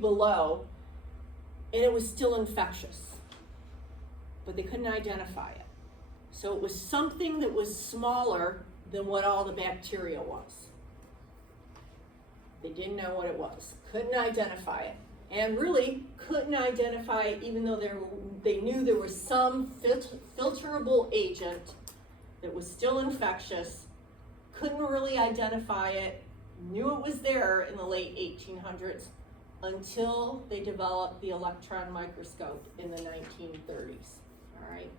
tube below, and it was still infectious, but they couldn't identify it. So it was something that was smaller than what all the bacteria was. They didn't know what it was, couldn't identify it, and really couldn't identify it even though they knew there was some filterable agent that was still infectious, couldn't really identify it, knew it was there in the late 1800s until they developed the electron microscope in the 1930s, all right?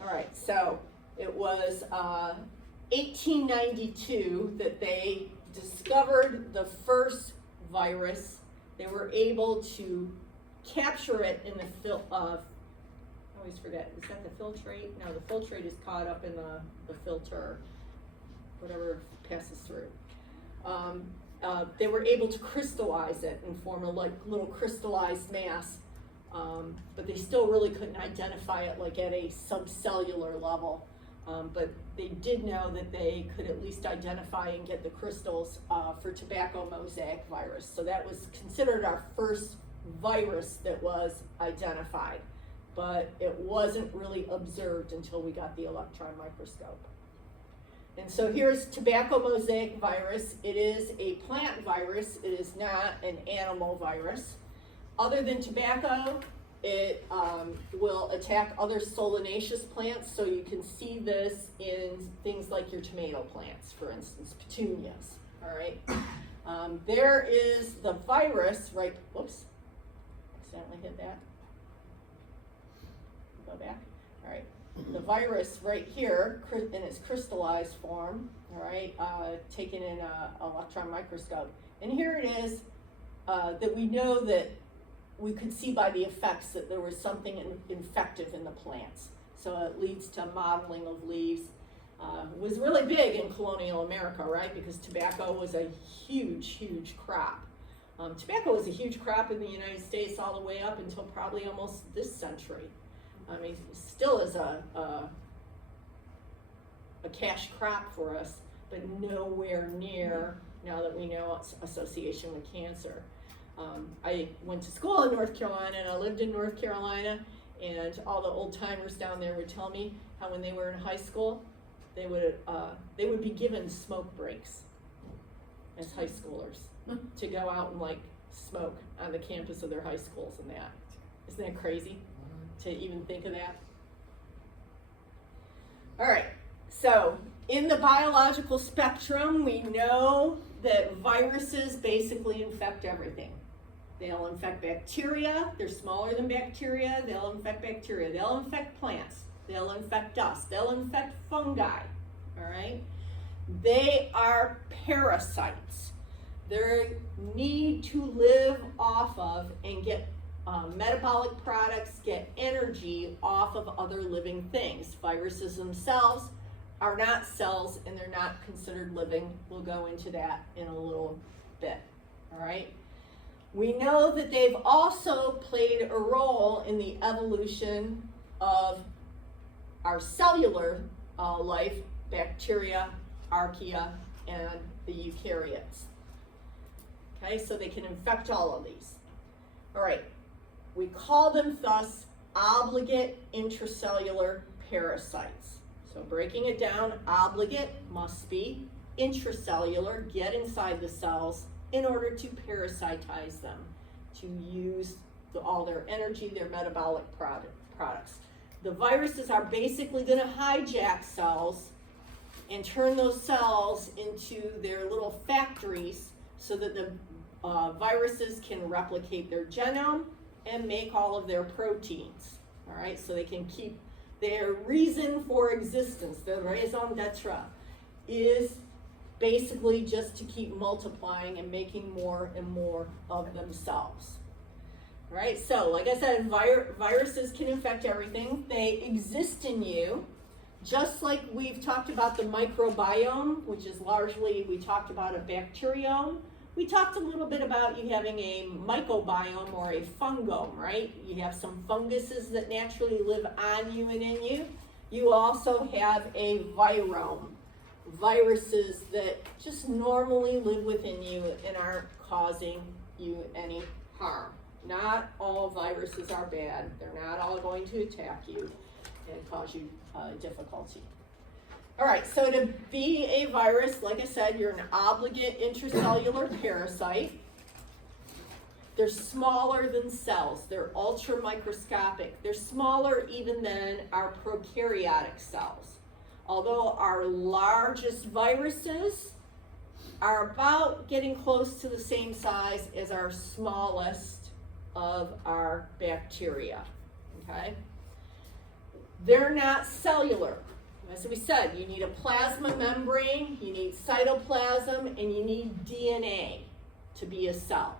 All right, so it was 1892 that they discovered the first virus. They were able to capture it in the I always forget, is that the filtrate? No, the filtrate is caught up in the filter, whatever passes through. They were able to crystallize it and form a little crystallized mass, but they still really couldn't identify it like at a subcellular level. But they did know that they could at least identify and get the crystals for tobacco mosaic virus. So that was considered our first virus that was identified, but it wasn't really observed until we got the electron microscope. And so here's tobacco mosaic virus. It is a plant virus. It is not an animal virus. Other than tobacco, it will attack other solanaceous plants, so you can see this in things like your tomato plants, for instance, petunias, all right? There is the virus, right, whoops, accidentally hit that. Go back, all right. The virus right here in its crystallized form, all right, taken in an electron microscope. And here it is that we know that we could see by the effects that there was something infective in the plants. So it leads to mottling of leaves. It was really big in colonial America, right? Because tobacco was a huge, huge crop. Tobacco was a huge crop in the United States all the way up until probably almost this century. I mean, it still is a cash crop for us, but nowhere near now that we know its association with cancer. I went to school in North Carolina and I lived in North Carolina, and all the old timers down there would tell me how when they were in high school, they would be given smoke breaks as high schoolers to go out and like smoke on the campus of their high schools and that. Isn't that crazy to even think of that? All right, so in the biological spectrum, we know that viruses basically infect everything. They'll infect bacteria, they're smaller than bacteria, they'll infect bacteria, they'll infect plants, they'll infect us, they'll infect fungi, all right? They are parasites. They need to live off of and get metabolic products, get energy off of other living things. Viruses themselves are not cells and they're not considered living. We'll go into that in a little bit, all right? We know that they've also played a role in the evolution of our cellular life, bacteria, archaea, and the eukaryotes. Okay, so they can infect all of these. All right, we call them thus obligate intracellular parasites. So breaking it down, obligate must be intracellular, get inside the cells in order to parasitize them, to use all their energy, their metabolic products. The viruses are basically going to hijack cells and turn those cells into their little factories so that the viruses can replicate their genome and make all of their proteins, all right? So they can keep their reason for existence, the raison d'etre, is basically just to keep multiplying and making more and more of themselves. All right, so like I said, viruses can infect everything. They exist in you, just like we've talked about the microbiome, which is largely, we talked about a bacteriome. We talked a little bit about you having a mycobiome or a fungome, right? You have some funguses that naturally live on you and in you. You also have a virome, viruses that just normally live within you and aren't causing you any harm. Not all viruses are bad. They're not all going to attack you and cause you difficulty. All right, so to be a virus, like I said, you're an obligate intracellular parasite. They're smaller than cells. They're ultra microscopic. They're smaller even than our prokaryotic cells. Although our largest viruses are about getting close to the same size as our smallest of our bacteria, okay? They're not cellular. As we said, you need a plasma membrane, you need cytoplasm, and you need DNA to be a cell.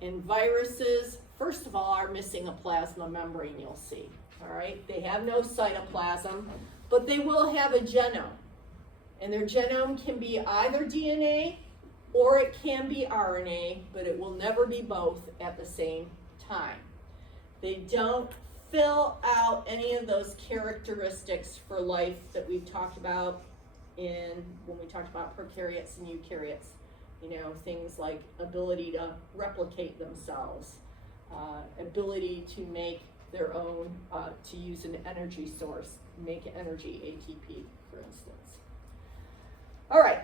And viruses, first of all, are missing a plasma membrane, you'll see, all right? They have no cytoplasm, but they will have a genome. And their genome can be either DNA or it can be RNA, but it will never be both at the same time. They don't fill out any of those characteristics for life that we've talked about when we talked about prokaryotes and eukaryotes. You know, things like ability to replicate themselves, ability to make their own, to use an energy source, make energy, ATP, for instance. All right,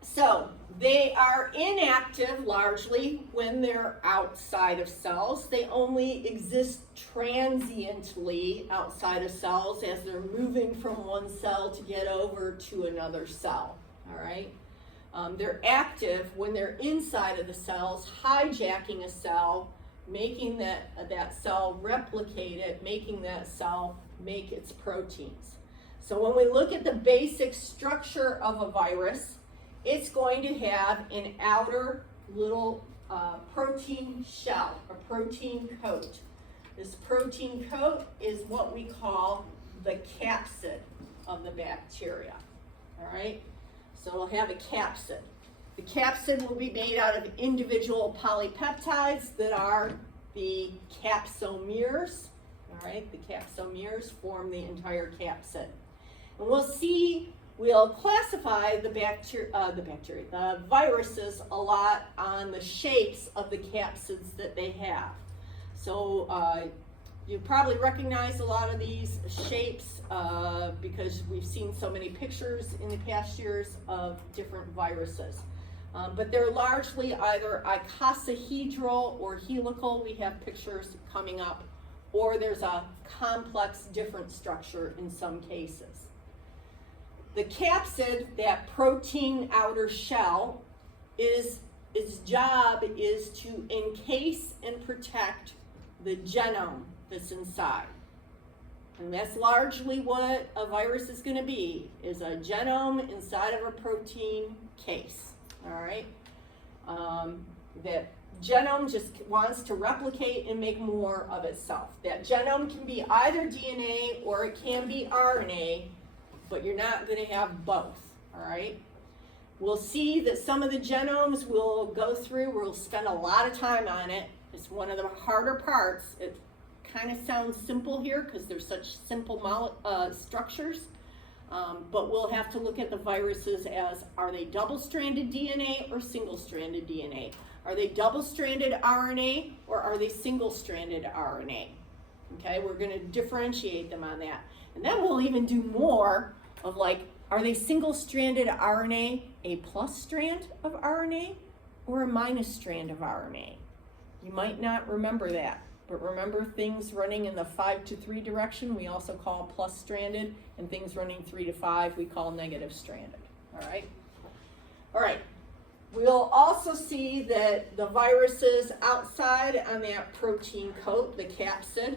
so they are inactive largely when they're outside of cells. They only exist transiently outside of cells as they're moving from one cell to get over to another cell, all right? They're active when they're inside of the cells, hijacking a cell, making that cell replicate it, making that cell make its proteins. So when we look at the basic structure of a virus, it's going to have an outer little protein shell, a protein coat. This protein coat is what we call the capsid of the bacteria, all right? So it'll have a capsid. The capsid will be made out of individual polypeptides that are the capsomeres, all right? The capsomeres form the entire capsid. And we'll classify the viruses a lot on the shapes of the capsids that they have. So you probably recognize a lot of these shapes because we've seen so many pictures in the past years of different viruses. But they're largely either icosahedral or helical. We have pictures coming up, or there's a complex different structure in some cases. The capsid, that protein outer shell, its job is to encase and protect the genome that's inside. And that's largely what a virus is going to be, is a genome inside of a protein case, all right? That genome just wants to replicate and make more of itself. That genome can be either DNA or it can be RNA, but you're not going to have both, all right? We'll see that some of the genomes we'll go through, we'll spend a lot of time on it. It's one of the harder parts. It kind of sounds simple here because they're such simple structures, but we'll have to look at the viruses as, are they double-stranded DNA or single-stranded DNA? Are they double-stranded RNA or are they single-stranded RNA? Okay, we're going to differentiate them on that. And then we'll even do more of like, are they single-stranded RNA, a plus strand of RNA, or a minus strand of RNA? You might not remember that, but remember things running in the 5 to 3 direction, we also call plus stranded, and things running 3 to 5, we call negative stranded, all right? All right, we'll also see that the viruses outside on that protein coat, the capsid,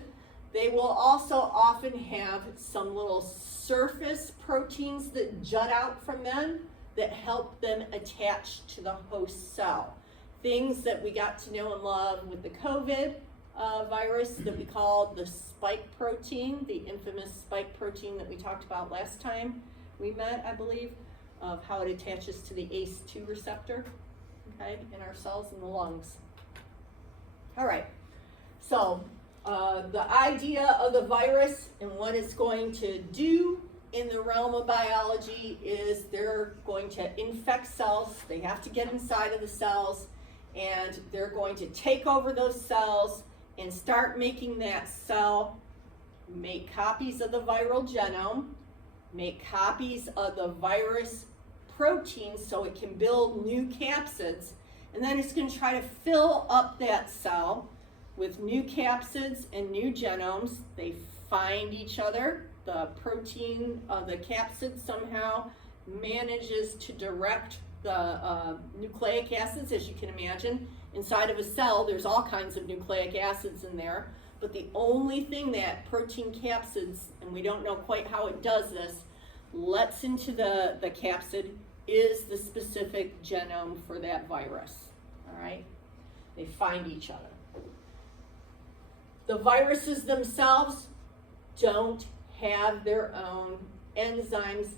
they will also often have some little surface proteins that jut out from them that help them attach to the host cell. Things that we got to know and love with the COVID virus that we called the spike protein, the infamous spike protein that we talked about last time we met, I believe, of how it attaches to the ACE2 receptor, okay, in our cells in the lungs. All right, so the idea of the virus and what it's going to do in the realm of biology is they're going to infect cells. They have to get inside of the cells, and they're going to take over those cells and start making that cell make copies of the viral genome, make copies of the virus proteins so it can build new capsids, and then it's going to try to fill up that cell with new capsids and new genomes. They find each other. The protein, the capsid somehow manages to direct the nucleic acids, as you can imagine. Inside of a cell, there's all kinds of nucleic acids in there, but the only thing that protein capsids, and we don't know quite how it does this, lets into the capsid is the specific genome for that virus, all right? They find each other. The viruses themselves don't have their own enzymes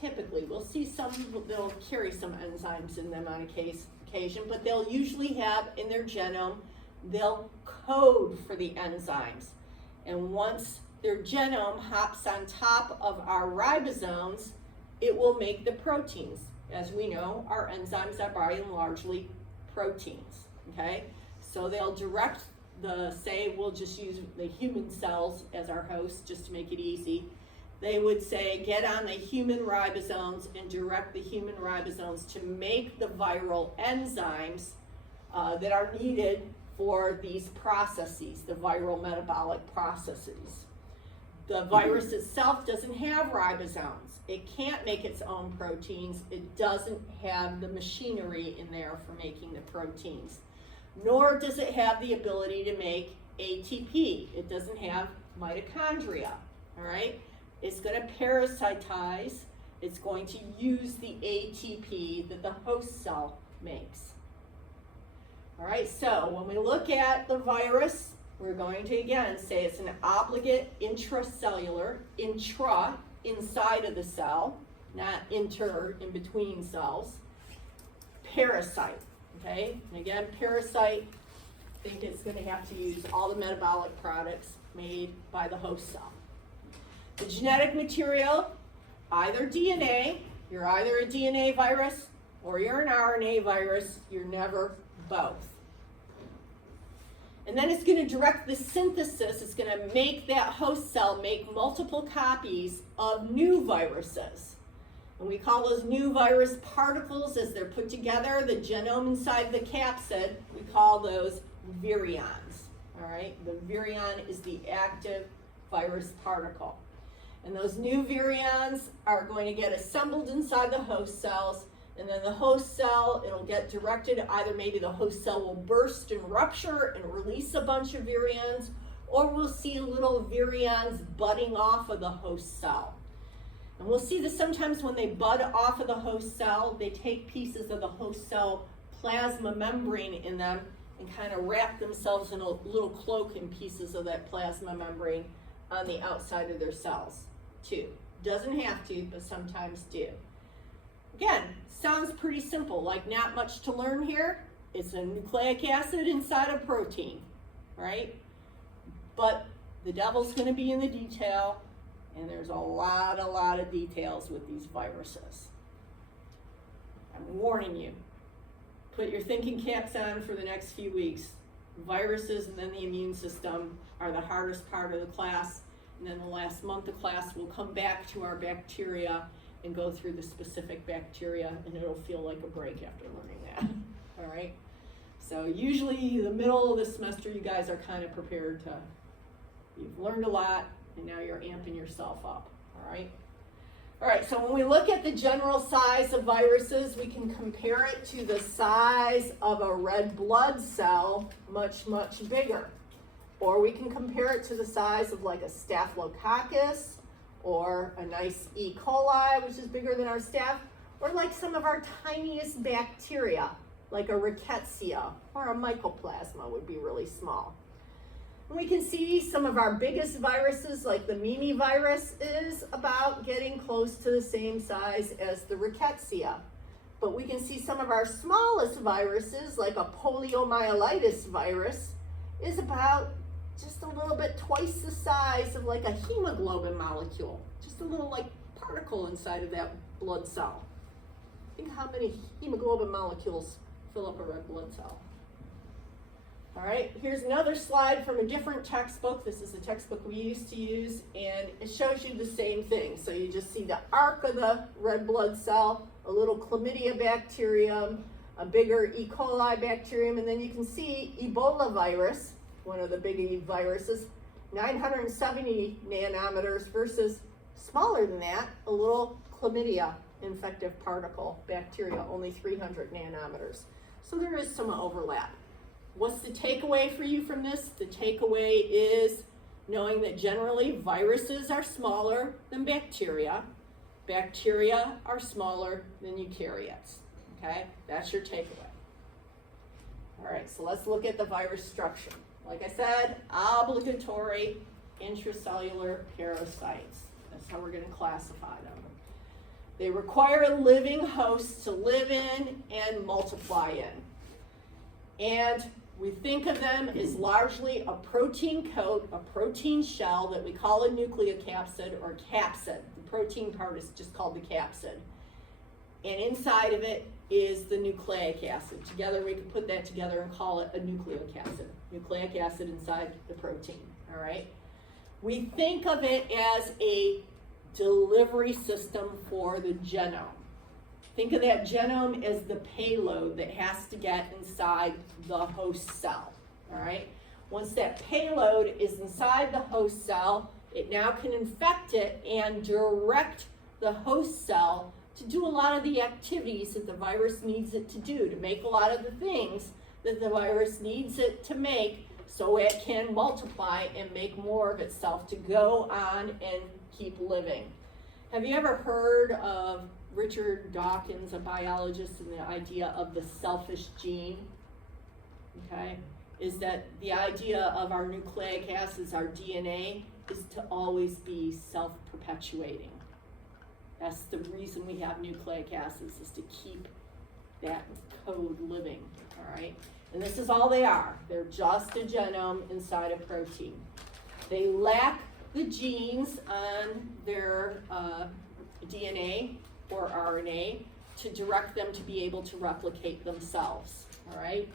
typically. We'll see some, they'll carry some enzymes in them on occasion, but they'll usually have in their genome, they'll code for the enzymes. And once their genome hops on top of our ribosomes, it will make the proteins. As we know, our enzymes are by and largely proteins, okay? So they'll direct say we'll just use the human cells as our host just to make it easy. They would say, get on the human ribosomes and direct the human ribosomes to make the viral enzymes that are needed for these processes, the viral metabolic processes. The virus itself doesn't have ribosomes. It can't make its own proteins. It doesn't have the machinery in there for making the proteins. Nor does it have the ability to make ATP. It doesn't have mitochondria, all right? It's going to parasitize. It's going to use the ATP that the host cell makes. All right, so when we look at the virus, we're going to again say it's an obligate intracellular, intra, inside of the cell, not inter, in between cells, parasite. Okay, and again, parasite, I think it's going to have to use all the metabolic products made by the host cell. The genetic material, either DNA, you're either a DNA virus or you're an RNA virus, you're never both. And then it's going to direct the synthesis, it's going to make that host cell make multiple copies of new viruses. And we call those new virus particles as they're put together, the genome inside the capsid, we call those virions, all right? The virion is the active virus particle. And those new virions are going to get assembled inside the host cells, and then the host cell, it'll get directed, either maybe the host cell will burst and rupture and release a bunch of virions, or we'll see little virions budding off of the host cell. And we'll see this sometimes when they bud off of the host cell, they take pieces of the host cell plasma membrane in them and kind of wrap themselves in a little cloak in pieces of that plasma membrane on the outside of their cells too. Doesn't have to, but sometimes do. Again, sounds pretty simple, like not much to learn here. It's a nucleic acid inside a protein, right? But the devil's going to be in the detail. And there's a lot of details with these viruses. I'm warning you. Put your thinking caps on for the next few weeks. Viruses and then the immune system are the hardest part of the class. And then the last month of class, we'll come back to our bacteria and go through the specific bacteria, and it'll feel like a break after learning that. All right? So usually the middle of the semester, you guys are kind of prepared to, you've learned a lot, and now you're amping yourself up, all right? All right, so when we look at the general size of viruses, we can compare it to the size of a red blood cell, much bigger. Or we can compare it to the size of like a staphylococcus, or a nice E. coli, which is bigger than our staph, or like some of our tiniest bacteria, like a rickettsia, or a mycoplasma would be really small. And we can see some of our biggest viruses, like the Mimi virus, is about getting close to the same size as the rickettsia. But we can see some of our smallest viruses, like a poliomyelitis virus, is about just a little bit twice the size of like a hemoglobin molecule, just a little like particle inside of that blood cell. Think how many hemoglobin molecules fill up a red blood cell. All right, here's another slide from a different textbook. This is the textbook we used to use, and it shows you the same thing. So you just see the arc of the red blood cell, a little chlamydia bacterium, a bigger E. coli bacterium, and then you can see Ebola virus, one of the big viruses, 970 nanometers versus smaller than that, a little chlamydia infective particle bacteria, only 300 nanometers. So there is some overlap. What's the takeaway for you from this? The takeaway is knowing that generally viruses are smaller than bacteria. Bacteria are smaller than eukaryotes. Okay, that's your takeaway. All right, so let's look at the virus structure. Like I said, obligatory intracellular parasites. That's how we're going to classify them. They require a living host to live in and multiply in. And we think of them as largely a protein coat, a protein shell that we call a nucleocapsid or capsid. The protein part is just called the capsid. And inside of it is the nucleic acid. Together we can put that together and call it a nucleocapsid. Nucleic acid inside the protein, all right? We think of it as a delivery system for the genome. Think of that genome as the payload that has to get inside the host cell, all right? Once that payload is inside the host cell, it now can infect it and direct the host cell to do a lot of the activities that the virus needs it to do, to make a lot of the things that the virus needs it to make so it can multiply and make more of itself to go on and keep living. Have you ever heard of Richard Dawkins, a biologist, and the idea of the selfish gene? Okay, is that the idea of our nucleic acids, our DNA, is to always be self-perpetuating. That's the reason we have nucleic acids, is to keep that code living, all right? And this is all they are. They're just a genome inside a protein. They lack the genes on their DNA or RNA to direct them to be able to replicate themselves, all right?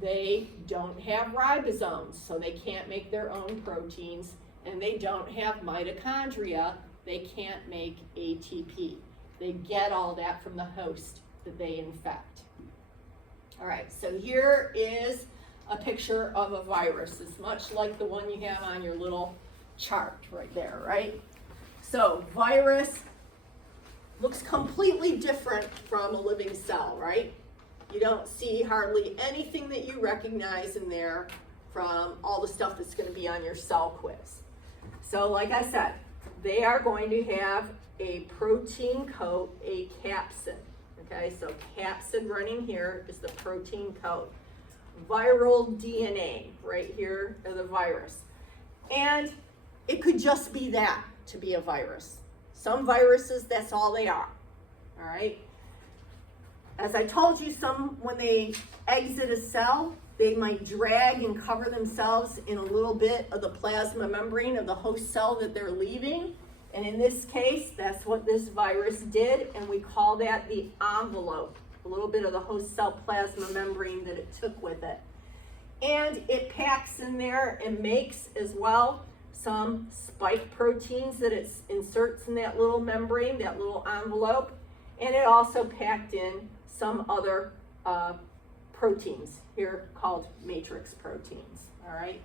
They don't have ribosomes, so they can't make their own proteins, and they don't have mitochondria. They can't make ATP. They get all that from the host that they infect. All right, so here is a picture of a virus. It's much like the one you have on your little chart right there, right? So virus looks completely different from a living cell, right? You don't see hardly anything that you recognize in there from all the stuff that's going to be on your cell quiz. So like I said, they are going to have a protein coat, a capsid. Okay, so capsid running here is the protein coat. Viral DNA right here is the virus. And it could just be that to be a virus. Some viruses, that's all they are. All right. As I told you, some, when they exit a cell, they might drag and cover themselves in a little bit of the plasma membrane of the host cell that they're leaving. And in this case, that's what this virus did, and we call that the envelope, a little bit of the host cell plasma membrane that it took with it. And it packs in there and makes as well some spike proteins that it inserts in that little membrane, that little envelope, and it also packed in some other proteins here called matrix proteins, all right?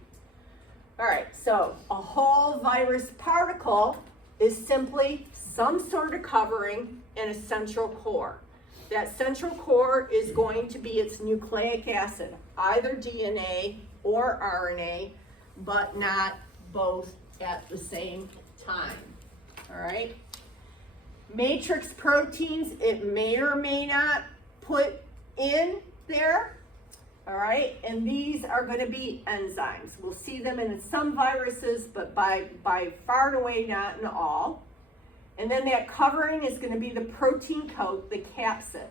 All right, so a whole virus particle is simply some sort of covering and a central core. That central core is going to be its nucleic acid, either DNA or RNA, but not both at the same time, all right? Matrix proteins, it may or may not put in there, all right? And these are going to be enzymes. We'll see them in some viruses, but by far and away not in all. And then that covering is going to be the protein coat, the capsid.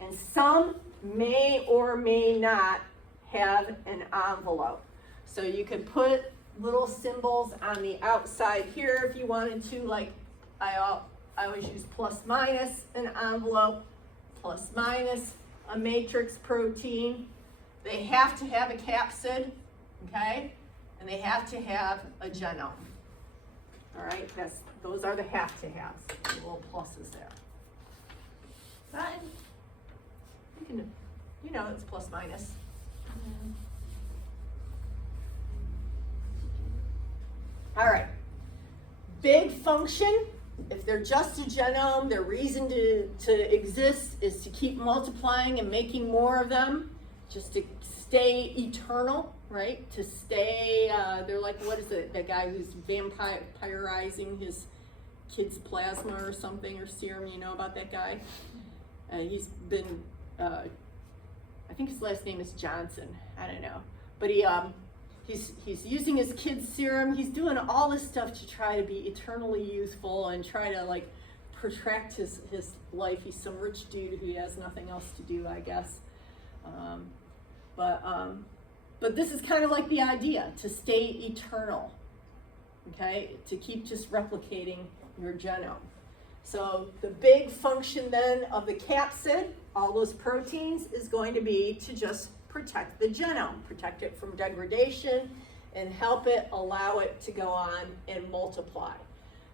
And some may or may not have an envelope. So you could put little symbols on the outside here if you wanted to, like I always use plus minus an envelope, plus minus a matrix protein, they have to have a capsid, okay? And they have to have a genome. All right, those are the have-to-haves, the little pluses there. But you can, it's plus minus. All right, big function. If they're just a genome, their reason to exist is to keep multiplying and making more of them, just to stay eternal, right? To stay, they're like, what is it, that guy who's vampirizing his kid's plasma or something, or serum, you know about that guy? He's been, I think his last name is Johnson, I don't know. But he's using his kid's serum. He's doing all this stuff to try to be eternally youthful and try to like protract his life. He's some rich dude who has nothing else to do, I guess. But this is kind of like the idea, to stay eternal, okay? To keep just replicating your genome. So the big function then of the capsid, all those proteins, is going to be to just protect the genome, protect it from degradation, and help it, allow it to go on and multiply.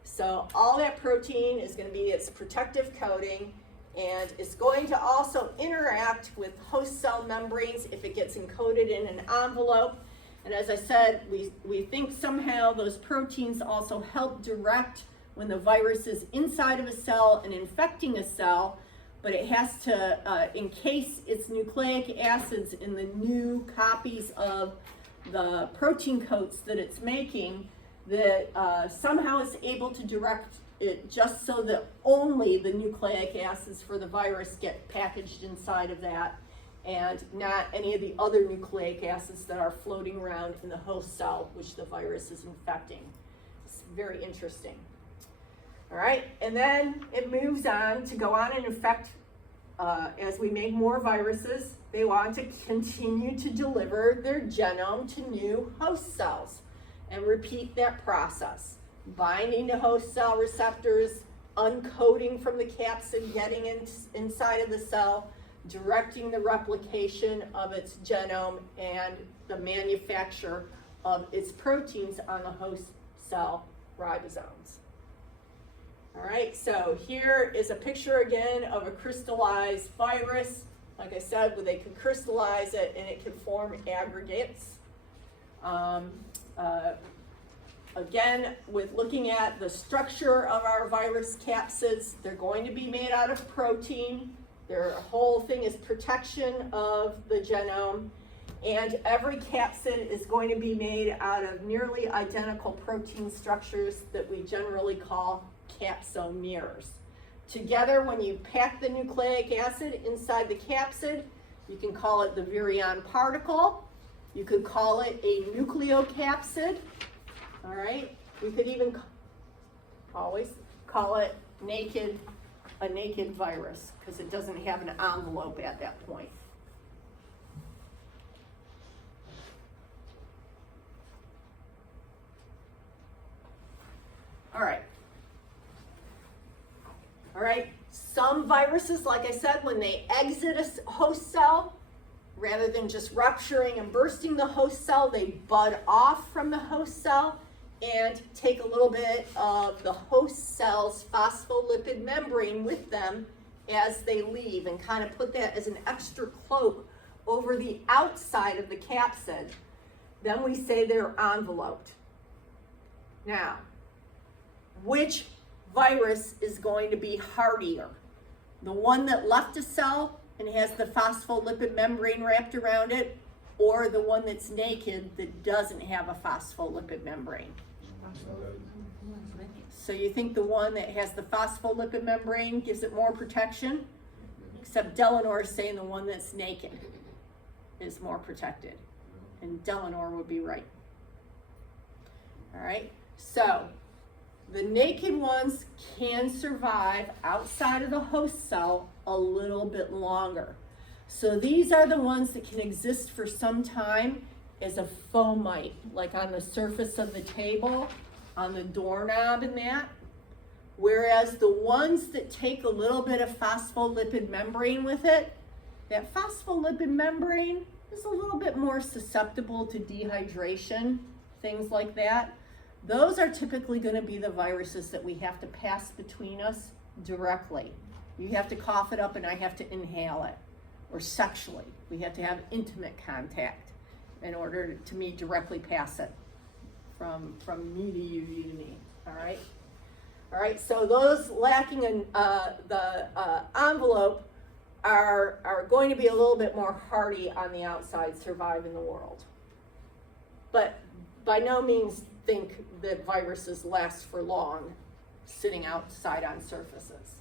So all that protein is going to be its protective coating, and it's going to also interact with host cell membranes if it gets encoded in an envelope. And as I said, we think somehow those proteins also help direct when the virus is inside of a cell and infecting a cell, but it has to encase its nucleic acids in the new copies of the protein coats that it's making, that somehow it's able to direct it just so that only the nucleic acids for the virus get packaged inside of that, and not any of the other nucleic acids that are floating around in the host cell, which the virus is infecting. It's very interesting. All right, and then it moves on to go on and infect, as we make more viruses, they want to continue to deliver their genome to new host cells and repeat that process. Binding to host cell receptors, uncoding from the capsid, getting inside of the cell, directing the replication of its genome and the manufacture of its proteins on the host cell ribosomes. All right, so here is a picture again of a crystallized virus. Like I said, they can crystallize it and it can form aggregates. Again, with looking at the structure of our virus capsids, they're going to be made out of protein. Their whole thing is protection of the genome. And every capsid is going to be made out of nearly identical protein structures that we generally call capsomeres. Together, when you pack the nucleic acid inside the capsid, you can call it the virion particle. You could call it a nucleocapsid. All right, we could even always call it a naked virus, because it doesn't have an envelope at that point. All right. All right, some viruses, like I said, when they exit a host cell, rather than just rupturing and bursting the host cell, they bud off from the host cell and take a little bit of the host cell's phospholipid membrane with them as they leave, and kind of put that as an extra cloak over the outside of the capsid. Then we say they're enveloped. Now, which virus is going to be hardier? The one that left a cell and has the phospholipid membrane wrapped around it, or the one that's naked that doesn't have a phospholipid membrane? So you think the one that has the phospholipid membrane gives it more protection? Except Delanor is saying the one that's naked is more protected. And Delanor would be right. All right, so the naked ones can survive outside of the host cell a little bit longer. So these are the ones that can exist for some time as a fomite, like on the surface of the table, on the doorknob and that. Whereas the ones that take a little bit of phospholipid membrane with it That phospholipid membrane is a little bit more susceptible to dehydration, things like that. Those are typically going to be the viruses that we have to pass between us directly. You have to cough it up and I have to inhale it. Or sexually, we have to have intimate contact in order to me directly pass it from me to you, you to me, all right? All right, so those lacking in the envelope are going to be a little bit more hardy on the outside, survive in the world. But by no means think that viruses last for long sitting outside on surfaces.